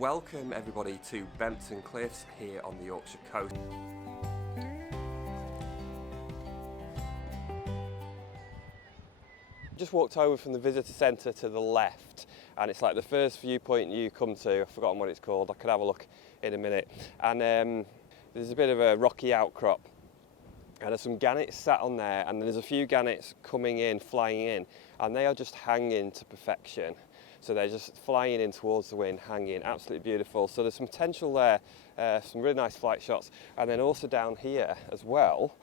Welcome everybody to Bempton Cliffs here on the Yorkshire coast. Just walked over from the visitor centre to the left, and it's like the first viewpoint you come to. I've forgotten what it's called, I could have a look in a minute. And there's a bit of a rocky outcrop, and there's some gannets sat on there, and there's a few gannets coming in, flying in, and they are just hanging to perfection. So they're just flying in towards the wind, hanging, absolutely beautiful. So there's some potential there, some really nice flight shots. And then also down here as well,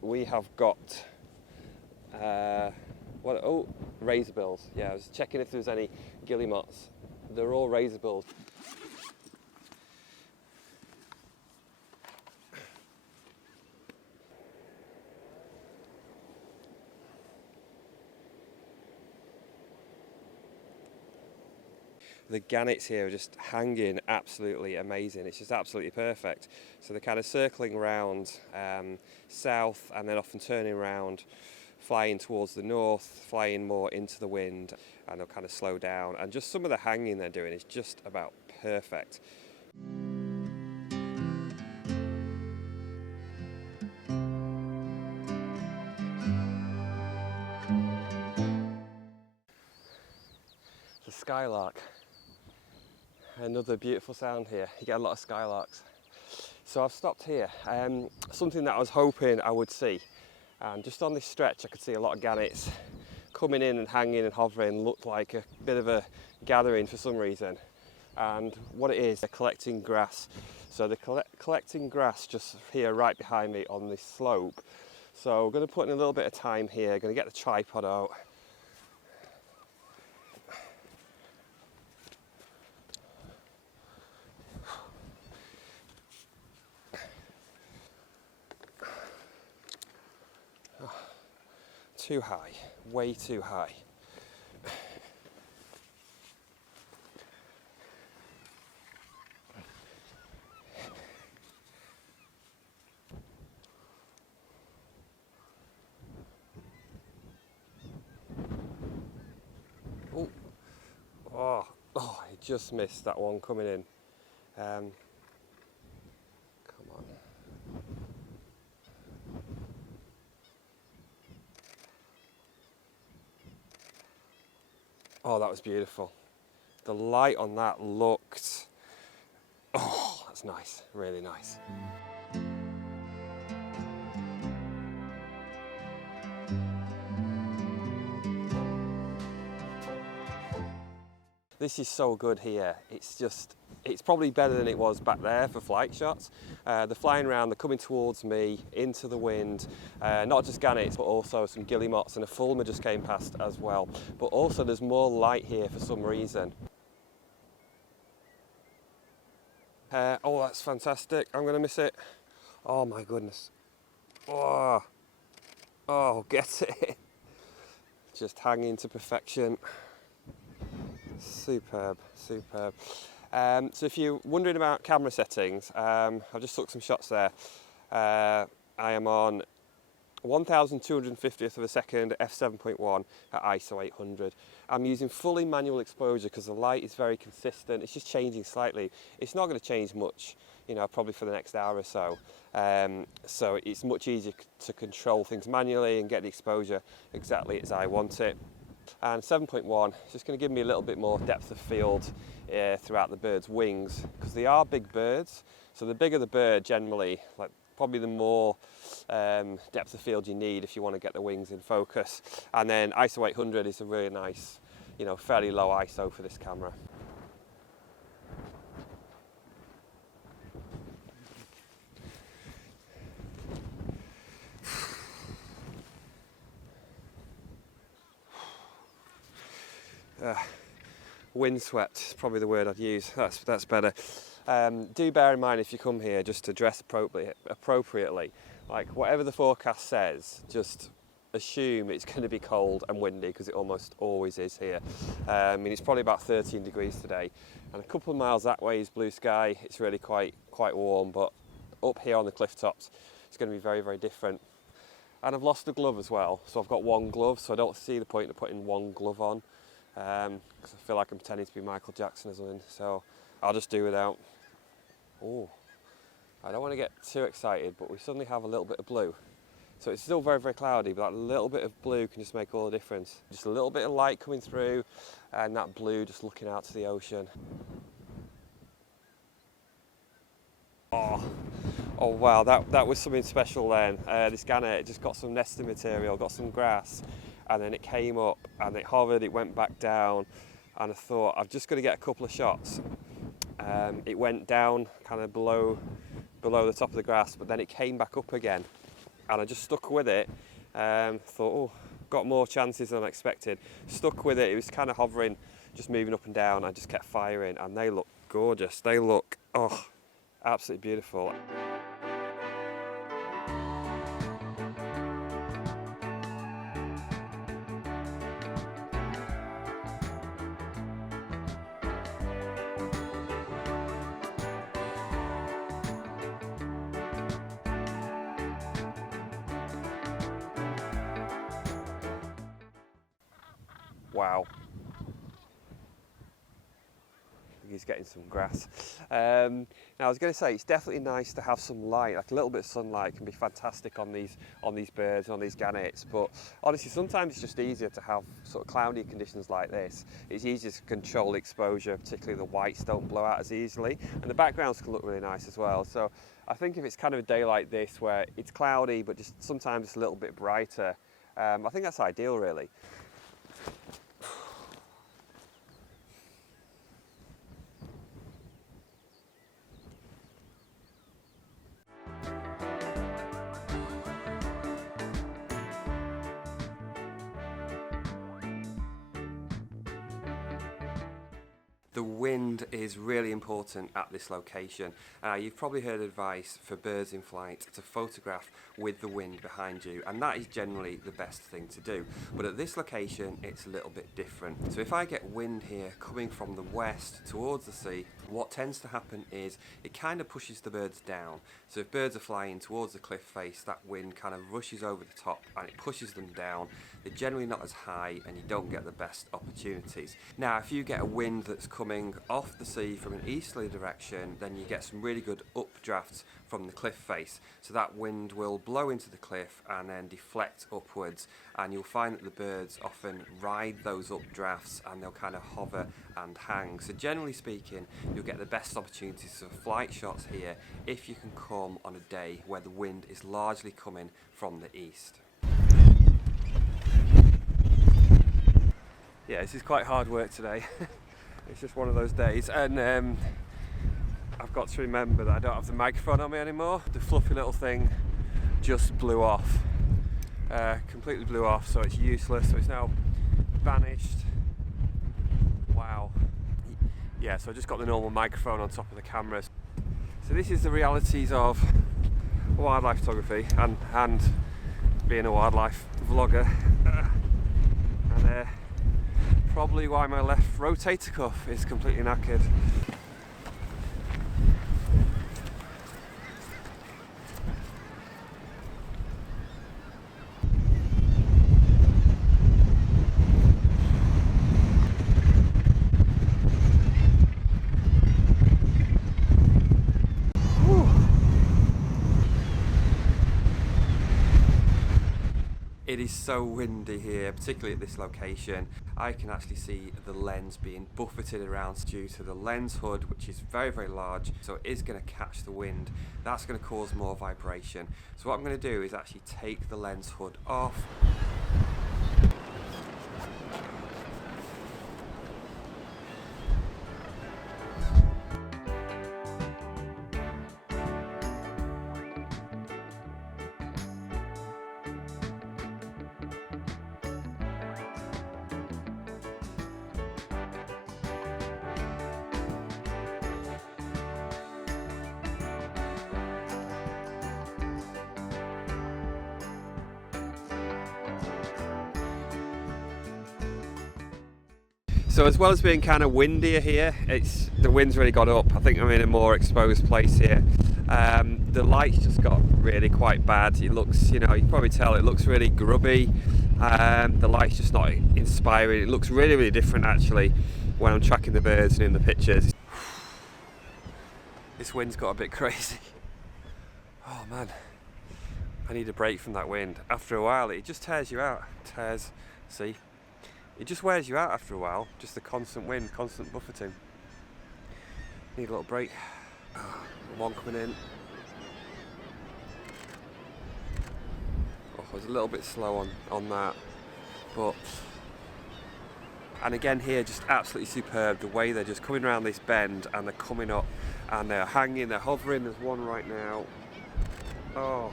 we have got, razorbills. Yeah, I was checking if there was any guillemots. They're all razorbills. The gannets here are just hanging absolutely amazing. It's just absolutely perfect. So they're kind of circling around south and then often turning around, flying towards the north, flying more into the wind, and they'll kind of slow down. And just some of the hanging they're doing is just about perfect. The skylark. Another beautiful sound here. You get a lot of skylarks. So I've stopped here. Something that I was hoping I would see. And just on this stretch I could see a lot of gannets coming in and hanging and hovering. Looked like a bit of a gathering for some reason. And what it is, they're collecting grass. So they're collecting grass just here right behind me on this slope. So I'm going to put in a little bit of time here. Going to get the tripod out. Too high, way too high. Oh, I just missed that one coming in. Come on. Oh, that was beautiful. The light on that looked, oh, that's nice, really nice. This is so good here. It's probably better than it was back there for flight shots. They're flying around, they're coming towards me, into the wind. Not just gannets, but also some guillemots, and a fulmar just came past as well. But also there's more light here for some reason. Oh, that's fantastic. I'm gonna miss it. Oh my goodness. Oh, get it. Just hanging to perfection. Superb, superb. So if you're wondering about camera settings, I've just took some shots there. I am on 1250th of a second f7.1 at ISO 800. I'm using fully manual exposure because the light is very consistent. It's just changing slightly. It's not going to change much, you know, probably for the next hour or so. So it's much easier to control things manually and get the exposure exactly as I want it. And 7.1 is just going to give me a little bit more depth of field throughout the bird's wings, because they are big birds. So the bigger the bird generally, like probably the more depth of field you need if you want to get the wings in focus. And then ISO 800 is a really nice, you know, fairly low ISO for this camera. Windswept is probably the word I'd use. That's better. Do bear in mind if you come here just to dress appropriately. Like whatever the forecast says, just assume it's going to be cold and windy, because it almost always is here. I mean, it's probably about 13 degrees today, and a couple of miles that way is blue sky. It's really quite warm, but up here on the cliff tops, it's going to be very, very different. And I've lost a glove as well, so I've got one glove, so I don't see the point of putting one glove on, because I feel like I'm pretending to be Michael Jackson or something. So I'll just do without. Oh, I don't want to get too excited, but we suddenly have a little bit of blue. So it's still very, very cloudy, but that little bit of blue can just make all the difference. Just a little bit of light coming through and that blue just looking out to the ocean. Oh wow, that was something special then. This gannet just got some nesting material, got some grass, and then it came up and it hovered, it went back down, and I thought, I've just got to get a couple of shots. It went down kind of below the top of the grass, but then it came back up again. And I just stuck with it, thought, oh, got more chances than I expected. Stuck with it, it was kind of hovering, just moving up and down. I just kept firing, and they look gorgeous. They look, oh, absolutely beautiful. Wow. He's getting some grass. Now I was going to say, it's definitely nice to have some light, like a little bit of sunlight can be fantastic on these birds, on these gannets, but honestly sometimes it's just easier to have sort of cloudy conditions like this. It's easier to control exposure, particularly the whites don't blow out as easily, and the backgrounds can look really nice as well. So I think if it's kind of a day like this where it's cloudy but just sometimes it's a little bit brighter, I think that's ideal really. The wind is really important at this location. You've probably heard advice for birds in flight to photograph with the wind behind you, and that is generally the best thing to do. But at this location, it's a little bit different. So if I get wind here coming from the west towards the sea, what tends to happen is it kind of pushes the birds down. So if birds are flying towards the cliff face, that wind kind of rushes over the top and it pushes them down. They're generally not as high and you don't get the best opportunities. Now, if you get a wind that's coming off the sea from an easterly direction, then you get some really good updrafts from the cliff face. So that wind will blow into the cliff and then deflect upwards, and you'll find that the birds often ride those updrafts and they'll kind of hover and hang. So generally speaking, you'll get the best opportunities for flight shots here if you can come on a day where the wind is largely coming from the east. Yeah, this is quite hard work today. It's just one of those days, and I've got to remember that I don't have the microphone on me anymore. The fluffy little thing just blew off, completely blew off, so it's useless, so it's now vanished. Wow. Yeah, so I just got the normal microphone on top of the cameras. So this is the realities of wildlife photography and being a wildlife vlogger. And probably why my left rotator cuff is completely knackered. It is so windy here, particularly at this location. I can actually see the lens being buffeted around due to the lens hood, which is very, very large, so it is going to catch the wind. That's going to cause more vibration. So what I'm going to do is actually take the lens hood off. So as well as being kind of windier here, the wind's really got up. I think I'm in a more exposed place here. The light's just got really quite bad. It looks, you can probably tell it looks really grubby. The light's just not inspiring. It looks really, really different actually when I'm tracking the birds and in the pictures. This wind's got a bit crazy. Oh man, I need a break from that wind. After a while, it just tears you out. See? It just wears you out after a while. Just the constant wind, constant buffeting. Need a little break. One coming in. Oh, I was a little bit slow on that, but. And again here, just absolutely superb, the way they're just coming around this bend and they're coming up and they're hanging, they're hovering. There's one right now. Oh.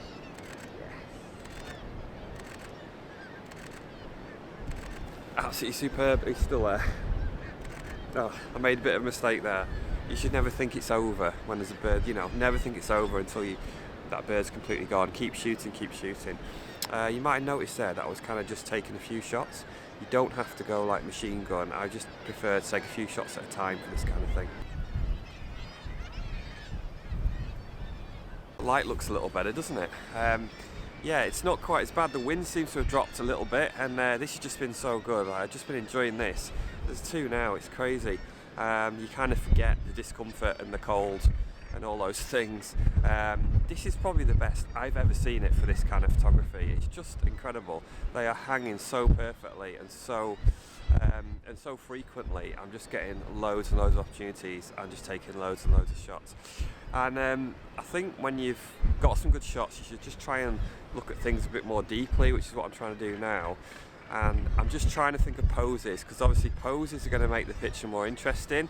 Absolutely superb. He's still there. Oh, I made a bit of a mistake there. You should never think it's over when there's a bird, you know, never think it's over until that bird's completely gone. Keep shooting, keep shooting. You might have noticed there that I was kind of just taking a few shots. You don't have to go like machine gun. I just prefer to take a few shots at a time for this kind of thing. The light looks a little better, doesn't it? Yeah, it's not quite as bad. The wind seems to have dropped a little bit, and this has just been so good. I've just been enjoying this. There's two now, it's crazy. You kind of forget the discomfort and the cold and all those things. This is probably the best I've ever seen it for this kind of photography. It's just incredible. They are hanging so perfectly and so frequently. I'm just getting loads and loads of opportunities and just taking loads and loads of shots. And I think when you've got some good shots, you should just try and look at things a bit more deeply, which is what I'm trying to do now. And I'm just trying to think of poses, because obviously poses are going to make the picture more interesting.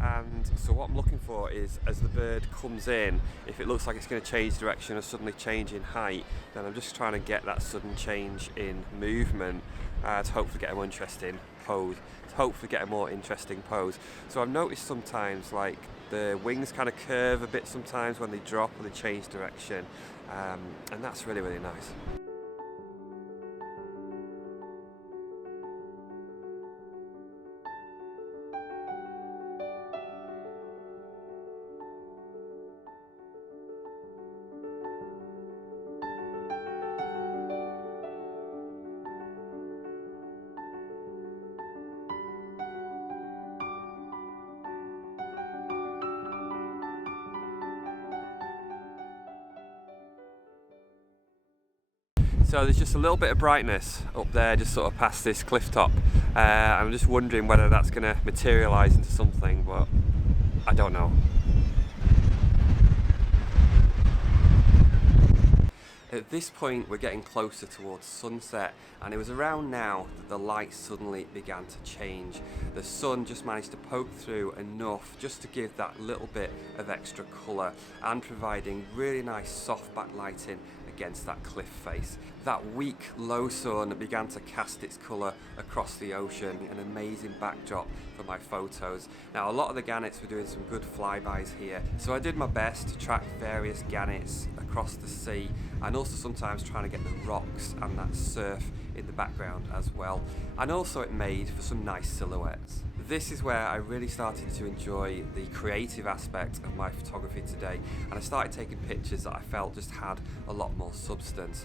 And so what I'm looking for is, as the bird comes in, if it looks like it's going to change direction or suddenly change in height, then I'm just trying to get that sudden change in movement to hopefully get a more interesting pose. So I've noticed sometimes like the wings kind of curve a bit sometimes when they drop or they change direction, and that's really, really nice. So there's just a little bit of brightness up there, just sort of past this cliff top. I'm just wondering whether that's going to materialise into something, but I don't know. At this point we're getting closer towards sunset, and it was around now that the light suddenly began to change. The sun just managed to poke through enough just to give that little bit of extra colour and providing really nice soft backlighting against that cliff face. That weak low sun began to cast its colour across the ocean, an amazing backdrop for my photos. Now a lot of the gannets were doing some good flybys here, so I did my best to track various gannets across the sea, and also sometimes trying to get the rocks and that surf in the background as well. And also it made for some nice silhouettes. This is where I really started to enjoy the creative aspect of my photography today, and I started taking pictures that I felt just had a lot more substance.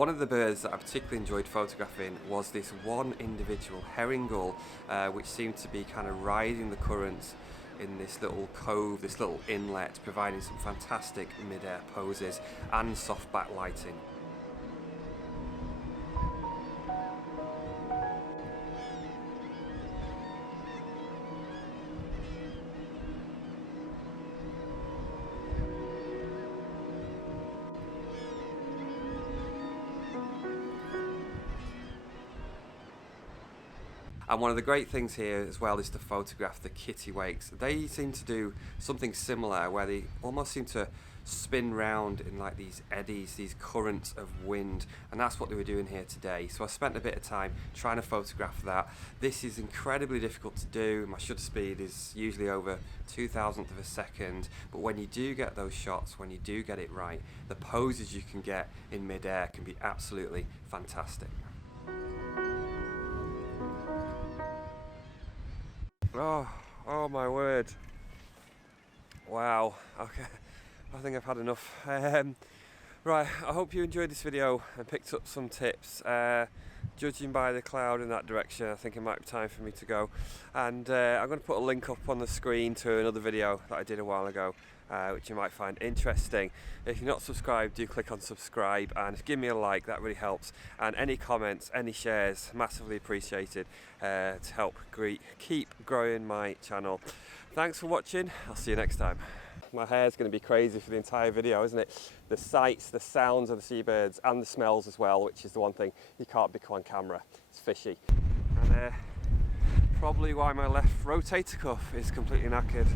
One of the birds that I particularly enjoyed photographing was this one individual herring gull, which seemed to be kind of riding the current in this little cove, this little inlet, providing some fantastic mid-air poses and soft backlighting. And one of the great things here as well is to photograph the kittiwakes. They seem to do something similar where they almost seem to spin round in like these eddies, these currents of wind, and that's what they were doing here today. So I spent a bit of time trying to photograph that. This is incredibly difficult to do. My shutter speed is usually over 2,000th of a second, but when you do get those shots, when you do get it right, the poses you can get in mid-air can be absolutely fantastic. Oh my word. Wow, okay, I think I've had enough. Right, I hope you enjoyed this video and picked up some tips. Judging by the cloud in that direction, I think it might be time for me to go. And I'm going to put a link up on the screen to another video that I did a while ago, which you might find interesting. If you're not subscribed, do click on subscribe and give me a like, that really helps. And any comments, any shares, massively appreciated to help keep growing my channel. Thanks for watching, I'll see you next time. My hair's going to be crazy for the entire video, isn't it? The sights, the sounds of the seabirds and the smells as well, which is the one thing you can't pick on camera. It's fishy. And probably why my left rotator cuff is completely knackered.